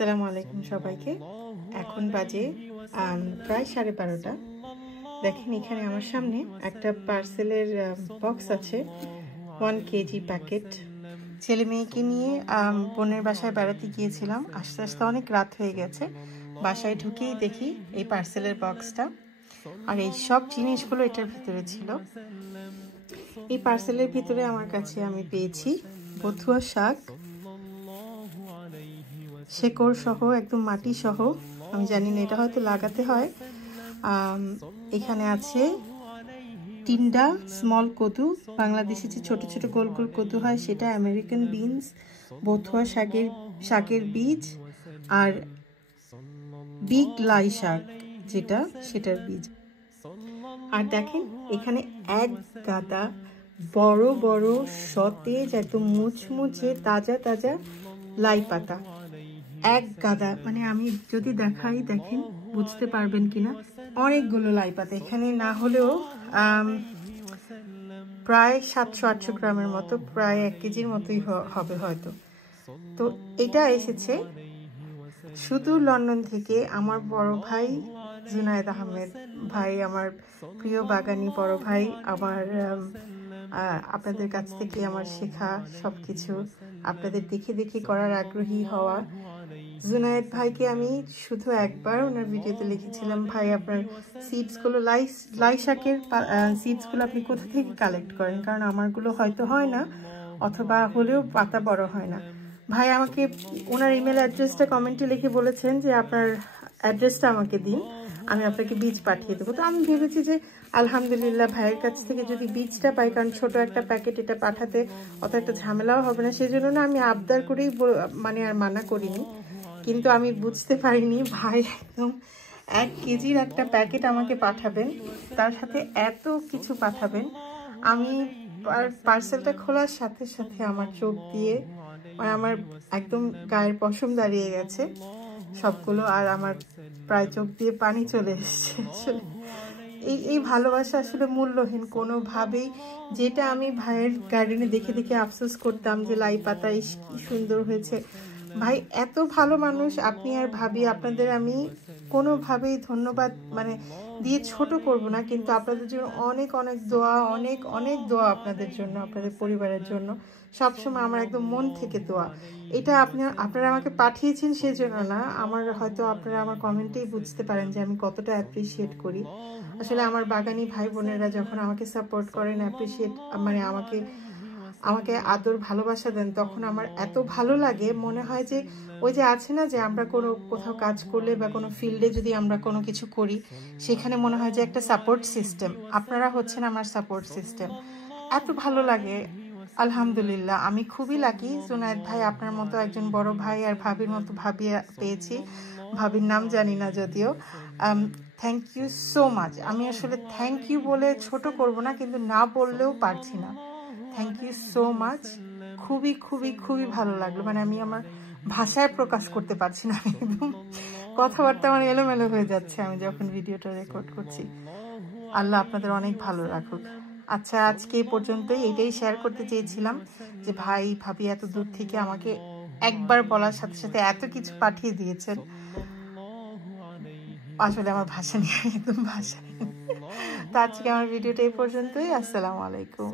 আসসালামু আলাইকুম সবাইকে। এখন বাজে প্রায় 12:30। দেখেন এখানে আমার সামনে একটা পার্সেলের বক্স আছে, 1 কেজি প্যাকেট। ছেলে মেয়েকে নিয়ে বোনের বাসায় বেড়াতে গিয়েছিলাম। আস্তে আস্তে অনেক রাত হয়ে গেছে। বাসায় ঢুকেই দেখি এই পার্সেলের বক্সটা, আর এই সব জিনিসগুলো এটার ভিতরে ছিল। এই পার্সেলের ভিতরে আমার কাছে আমি পেয়েছি বথুয়া শাক, শেকড় সহ, একদম মাটি সহ। আমি জানি না, এটা হয়তো লাগাতে হয়। এখানে আছে টিন্ডা স্মল কদু, বাংলাদেশে যে ছোট ছোট গোল গোল কদু হয় সেটা, আমেরিকান বিনস, বথুয়া শাকের বীজ, আর বিগ লাই শাক যেটা, সেটার বীজ। আর দেখেন এখানে এক গাদা বড় বড় সতেজ একদম মুচমুচে তাজা তাজা লাই পাতা। এক গাদা, মানে আমি যদি দেখাই, দেখেন বুঝতে পারবেন কিনা, অনেকগুলো লাই পাতা। এখানে না হলেও প্রায় 700-800 গ্রামের মতো, প্রায় 1 কেজির মতোই হবে হয়তো। তো এটা এসেছে শুধু লন্ডন থেকে। আমার বড় ভাই জুনায়েদ আহমেদ ভাই, আমার প্রিয় বাগানি বড় ভাই, আমার আপনাদের কাছ থেকে আমার শেখা সবকিছু, আপনাদের দেখে দেখে করার আগ্রহী হওয়া। জুনায়েদ ভাইকে আমি শুধু একবার ওনার ভিডিওতে লিখেছিলাম, ভাই আপনার সিডসগুলো, লাই শাকের সিডসগুলো আপনি কোথা থেকে কালেক্ট করেন, কারণ আমারগুলো হয়তো হয় না, অথবা হলেও পাতা বড় হয় না। ভাই আমাকে ওনার ইমেল অ্যাড্রেসটা কমেন্টে লিখে বলেছেন যে আপনার অ্যাড্রেসটা আমাকে দিন, আমি আপনাকে বীজ পাঠিয়ে দেবো। তো আমি ভেবেছি যে আলহামদুলিল্লাহ ভাইয়ের কাছ থেকে যদি বীজটা পাই, কারণ ছোট একটা প্যাকেট, এটা পাঠাতে অত একটা ঝামেলাও হবে না, সেজন্য না আমি আবদার করেই মানে আর মানা করিনি। কিন্তু আমি বুঝতে পারিনি ভাই একদম 1 কেজির একটা প্যাকেট আমাকে পাঠাবেন, তার সাথে এত কিছু পাঠাবেন। আমি পার্সেলটা খোলার সাথে সাথে আমার চোখ দিয়ে, মানে আমার একদম গায়ের পশম দাঁড়িয়ে গেছে সবগুলো, আর আমার প্রায় চোখ দিয়ে পানি চলে এসেছে। আসলে এই ভালোবাসা আসলে মূল্যহীন কোনোভাবেই। যেটা আমি ভাইয়ের গার্ডেনে দেখে দেখে আফসোস করতাম যে লাই পাতা কি সুন্দর হয়েছে, ভাই এত ভালো মানুষ আপনি আর ভাবি, আপনাদের আমি কোনোভাবেই ধন্যবাদ মানে দিয়ে ছোট করব না, কিন্তু আপনাদের জন্য অনেক অনেক দোয়া, অনেক অনেক দোয়া আপনাদের জন্য, আপনাদের পরিবারের জন্য সবসময় আমার একদম মন থেকে দোয়া। এটা আপনারা আমাকে পাঠিয়েছেন সেজন্য না, আমার হয়তো আপনারা আমার কমেন্টেই বুঝতে পারেন যে আমি কতটা অ্যাপ্রিসিয়েট করি। আসলে আমার বাগানি ভাই বোনেরা যখন আমাকে সাপোর্ট করেন, অ্যাপ্রিসিয়েট মানে আমাকে আদর ভালোবাসা দেন, তখন আমার এত ভালো লাগে, মনে হয় যে ওই যে আছে না যে আমরা কোথাও কাজ করলে বা কোনো ফিল্ডে যদি আমরা কোনো কিছু করি, সেখানে মনে হয় যে একটা সাপোর্ট সিস্টেম, আপনারা হচ্ছেন আমার সাপোর্ট সিস্টেম। এত ভালো লাগে। আলহামদুলিল্লাহ, আমি খুবই লাকি জুনায়েদ ভাই আপনার মতো একজন বড় ভাই আর ভাবির মতো ভাবি পেয়েছি। ভাবির নাম জানি না যদিও। Thank you so much. আমি আসলে থ্যাংক ইউ বলে ছোট করব না, কিন্তু না বললেও পারছি না। Thank you so much. খুবই খুবই খুবই ভালো লাগলো, মানে আমি আমার ভাষায় প্রকাশ করতে পারছি না, একদম কথাবার্তা আমার এলোমেলো হয়ে যাচ্ছে আমি যখন ভিডিওটা রেকর্ড করছি। আল্লাহ আপনাদের অনেক ভালো রাখুক। আচ্ছা, আজকে এই পর্যন্তই, এটাই শেয়ার করতে চেয়েছিলাম যে ভাই ভাবি এত দূর থেকে আমাকে একবার বলার সাথে সাথে এত কিছু পাঠিয়ে দিয়েছেন। আসলে আমার ভাষা নিয়ে একদম ভাষা নেই। তো আজকে আমার ভিডিওটা এই পর্যন্তই। আসসালামু আলাইকুম।